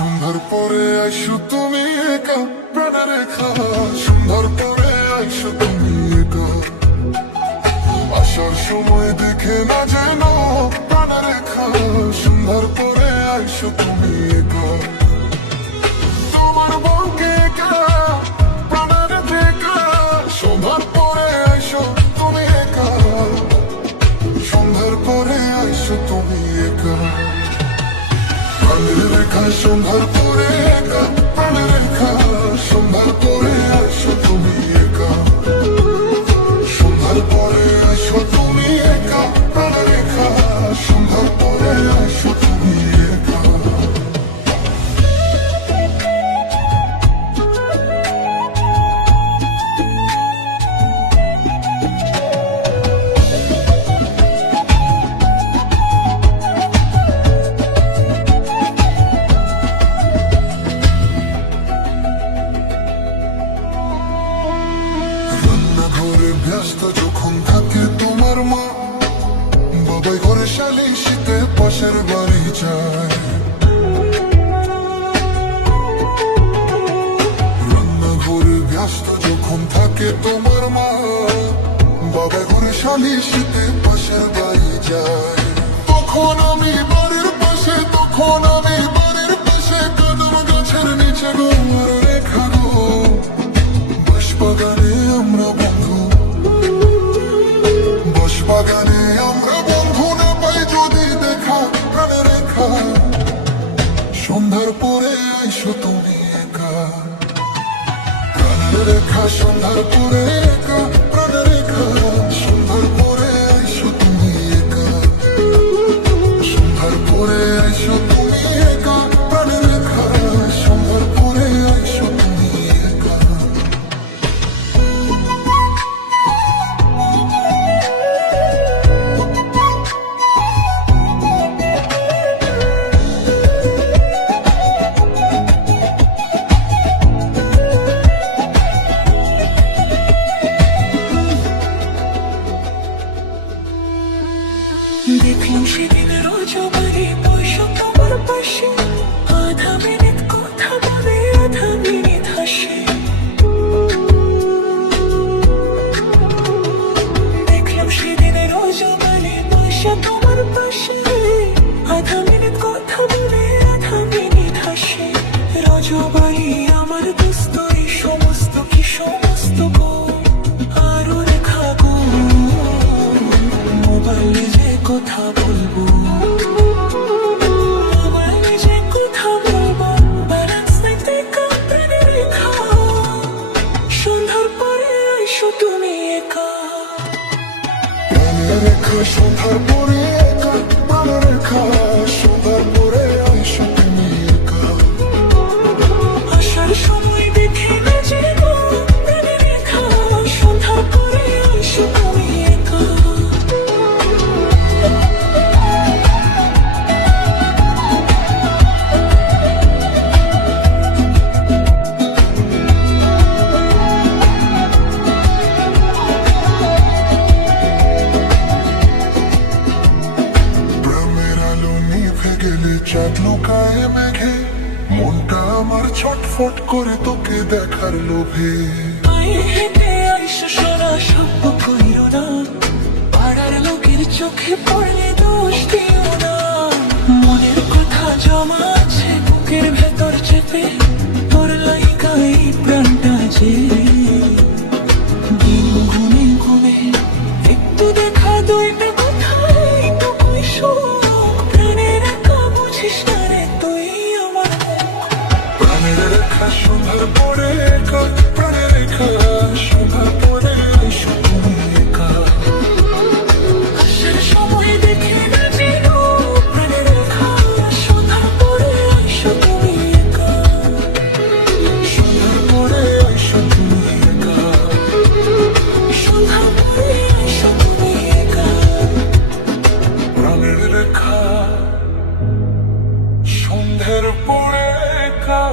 সন্ধ্যার পরে আইসো তুমি একা প্রাণের রেখা, সন্ধ্যার পরে আইসো তুমি একা, আসার সময় দেখে না যেন প্রাণের রেখা, সন্ধ্যার পরে আইসো তুমি একা, তোমার বুকে একা প্রাণের রেখা, সন্ধ্যার পরে আইসো তুমি একা, সন্ধ্যার পরে আইসো তুমি একা, প্রাণের রেখা সন্ধ্যার পরে একা, প্রাণের রেখা সন্ধ্যার পরে আইসো তুমি একা, সন্ধ্যার পরে আইসো তুমি একা, প্রাণের রেখা সন্ধ্যার পরে আইসো তুমি একা। ব্যস্ত যখন থাকে তোমার মা, বাবাই ঘরে শালিশিতে পাশের বাড়ি যায়, রান্নাঘরে ব্যস্ত যখন থাকে তোমার মা, বাবাই ঘরে শালিশিতে পাশের বাড়ি যায়, তখন আমি বাড়ির পাশে, তখন আমি বাড়ির পাশে কদম গাছের নিচে গো আর রেখা গো, বাঁশবাগানে আমরা বন্ধু, বাগানে আমরা বন্ধু না পাই যদি দেখা প্রাণের রেখা, সন্ধ্যার পরে আইসো তুমি একা, প্রাণের রেখা সন্ধ্যার পরে একা, প্রাণের রেখা সন্ধ্যার পরে আইসো তুমি একা, সন্ধ্যার পরে আইসো তুমি একা, প্রাণের রেখা সন্ধ্যার পরে আইসো তুমি একা। দেখলাম সেদিন রজবারে বসো তোমার পাশে, আধা মিনিট কথা বলে আধা মিনিট হাসে, দেখলাম সেদিন রজবারে বসো তোমার পাশে, আধা মিনিট কথা বলে আধা মিনিট হাসে, রজবারে আমার দোস্ত এই সমস্ত কি সমস্ত গো আরো রেখা গো, মোবাইলে যে কথা বলবো, মোবাইলে যে কথা বলবো, ব্যালেন্স নাই দেখা প্রাণের রেখা, সন্ধ্যার পরে আইসো তুমি একা, প্রাণের রেখা সন্ধ্যার পরে একা, প্রাণের রেখা সন্ধ্যার পরে আইসো তুমি একা, আসার সময় দেখে না যেন প্রাণের রেখা, সন্ধ্যার পরে আইসো তুমি একা। চাঁদ লুকায় মেঘে, মনটা আমার ছটফট করে তোকে দেখার লোভে, পায়ে হেঁটে আইসো সোনা সভ্য কইরো না, পাড়ার লোকের চোখে পড়লে দোষ দিও না, মনের কথা জমা আছে বুকের ভেতর চেপে, তোর লাইকা এই প্রাণটা যে দিন ঘুমে ঘুমে একটু দেখা দইবে কোথায় টুকুই শোক, প্রাণের একা বুঝিস না রে তুই আমার প্রাণের রেখা সন্ধ্যার পরে একা, প্রাণের রেখা সন্ধ্যার পরে আইসো তুমি একা, আসার সময় দেখে না যেন প্রাণের রেখা, সন্ধ্যার পরে আইসো তুমি একা, সন্ধ্যার পরে আইসো তুমি একা, সন্ধ্যার পরে আইসো তুমি একা, প্রাণের রেখা সন্ধ্যার পরে একা।